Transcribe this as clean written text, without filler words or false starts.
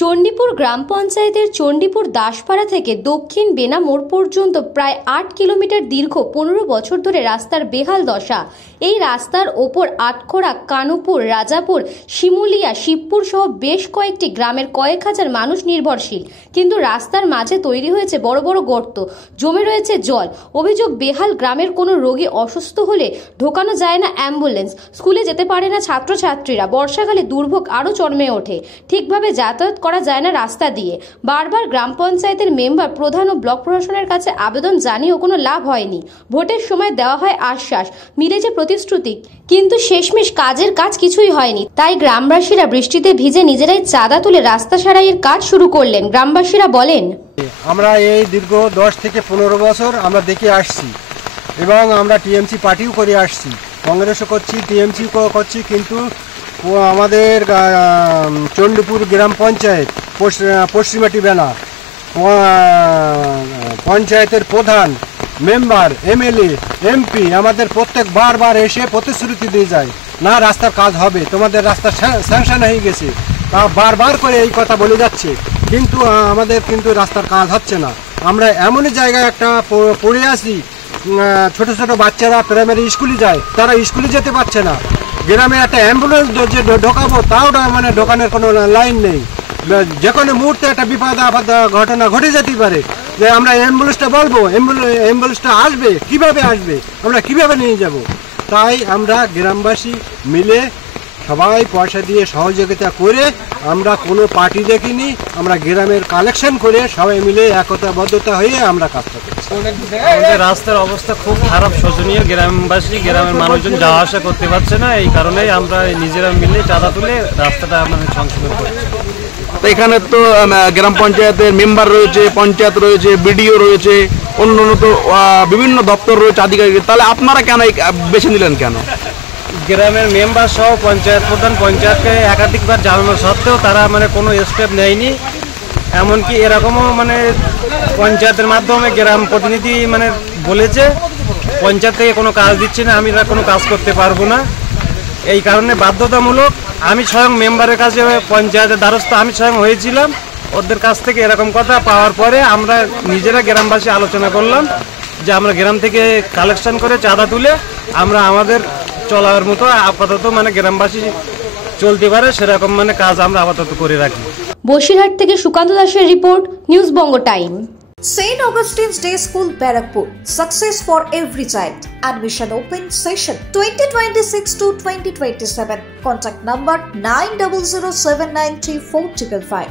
চণ্ডীপুর গ্রাম পঞ্চায়েতের চণ্ডীপুর দাসপাড়া থেকে দক্ষিণ বেনা মোড় পর্যন্ত প্রায় ৮ কিলোমিটার দীর্ঘ ১৫ বছর ধরে রাস্তার বেহাল দশা। এই রাস্তার ওপর আটখোড়া, কানুপুর, রাজাপুর, শিমুলিয়া, শিবপুর সহ বেশ কয়েকটি গ্রামের কয়েক হাজার মানুষ নির্ভরশীল। কিন্তু রাস্তার মাঝে তৈরি হয়েছে বড় বড় গর্ত, জমে রয়েছে জল। অভিযোগ, বেহাল গ্রামের কোনো রোগী অসুস্থ হলে ঢোকানো যায় না অ্যাম্বুলেন্স, স্কুলে যেতে পারে না ছাত্রছাত্রীরা। বর্ষাকালে দুর্ভোগ আরও চরমে ওঠে, ঠিকভাবে যাতায়াত করা যায় না রাস্তা দিয়ে। বারবার গ্রাম পঞ্চায়েতের মেম্বার, প্রধান ও ব্লক প্রশাসনের কাছে আবেদন জানিয়েও কোনো লাভ হয়নি। ভোটের সময় দেওয়া হয় আশ্বাস, মিলেছে প্রতিশ্রুতি, কিন্তু শেষমেশ কাজের কাজ কিছুই হয়নি। তাই গ্রামবাসীরা বৃষ্টিতে ভিজে নিজেরাই চাঁদা তুলে রাস্তা সারাইয়ের কাজ শুরু করলেন। গ্রামবাসীরা বলেন, আমরা এই দীর্ঘ 10 থেকে 15 বছর আমরা দেখে আসছি এবং আমরা টিএমসি পার্টিও করে আসছি, কংগ্রেসও করছি, টিএমসি করছি, কিন্তু আমাদের চণ্ডীপুর গ্রাম পঞ্চায়েত পশ্চিমাটি বেনা পঞ্চায়েতের প্রধান, মেম্বার, এমএলএ, এমপি আমাদের প্রত্যেক বারবার এসে প্রতিশ্রুতি দিয়ে যায়, না রাস্তার কাজ হবে, তোমাদের রাস্তা স্যাংশন হয়ে গেছে, তা বারবার করে এই কথা বলে যাচ্ছে, কিন্তু আমাদের কিন্তু রাস্তার কাজ হচ্ছে না। আমরা এমনই জায়গায় একটা পড়ে আছি, ছোট ছোট বাচ্চারা প্রাইমারি স্কুলে যায়, তারা স্কুলে যেতে পারছে না। গ্রামে একটা অ্যাম্বুলেন্স যে ঢোকাবো, তাও মানে ঢোকানোর কোনো লাইন নেই। যে কোনো মুহূর্তে একটা বিপদ আপদ ঘটনা ঘটে যেতে পারে, যে আমরা অ্যাম্বুলেন্সটা বলবো, অ্যাম্বুলেন্সটা আসবে, কিভাবে আসবে, আমরা কিভাবে নিয়ে যাব। তাই আমরা গ্রামবাসী মিলে সবাই পয়সা দিয়ে সহযোগিতা করে, আমরা কোনো পার্টি দেখিনি, আমরা গ্রামের কালেকশন করে সবাই মিলে একতাবদ্ধতা হয়ে আমরা কাজটা করছি। আমাদের রাস্তার অবস্থা খুব খারাপ, শোচনীয়। গ্রামবাসী, গ্রামের মানুষজন যাওয়া আসা করতে পারছে না, এই কারণেই আমরা নিজেরা মিলে চাঁদা তুলে রাস্তাটা আমাদের সংশোধন করছি। তো এখানে তো গ্রাম পঞ্চায়েতের মেম্বার রয়েছে, পঞ্চায়েত রয়েছে, বিডিও রয়েছে, অন্যান্য তো বিভিন্ন দপ্তর রয়েছে, আধিকারিক। তাহলে আপনারা কেন বেছে নিলেন কেন? গ্রামের মেম্বার সহ পঞ্চায়েত প্রধান, পঞ্চায়েতকে একাধিকবার জানানো সত্ত্বেও তারা কোনো স্টেপ নেয়নি। এমনকি এরকমও পঞ্চায়েতের মাধ্যমে গ্রাম প্রতিনিধি বলেছে পঞ্চায়েত থেকে কোনো কাজ দিচ্ছে না, আমি কোনো কাজ করতে পারবো না। এই কারণে বাধ্যতামূলক আমি স্বয়ং মেম্বারের কাছে, পঞ্চায়েতের দ্বারস্থ আমি স্বয়ং হয়েছিলাম। ওদের কাছ থেকে এরকম কথা পাওয়ার পরে আমরা নিজেরা গ্রামবাসী আলোচনা করলাম যে আমরা গ্রাম থেকে কালেকশন করে চাঁদা তুলে আমরা আমাদের চলার মতো আপাতত গ্রামবাসী চলতে পারে সেরকম কাজ আমরা আপাতত করে রাখি। বসিরহাট থেকে সুকান্ত দাসের report, news Banga time. St. Augustine's Day School, Barakpur. Success for every child. Admission open session 2026 to 2027. Contact number 9007934555.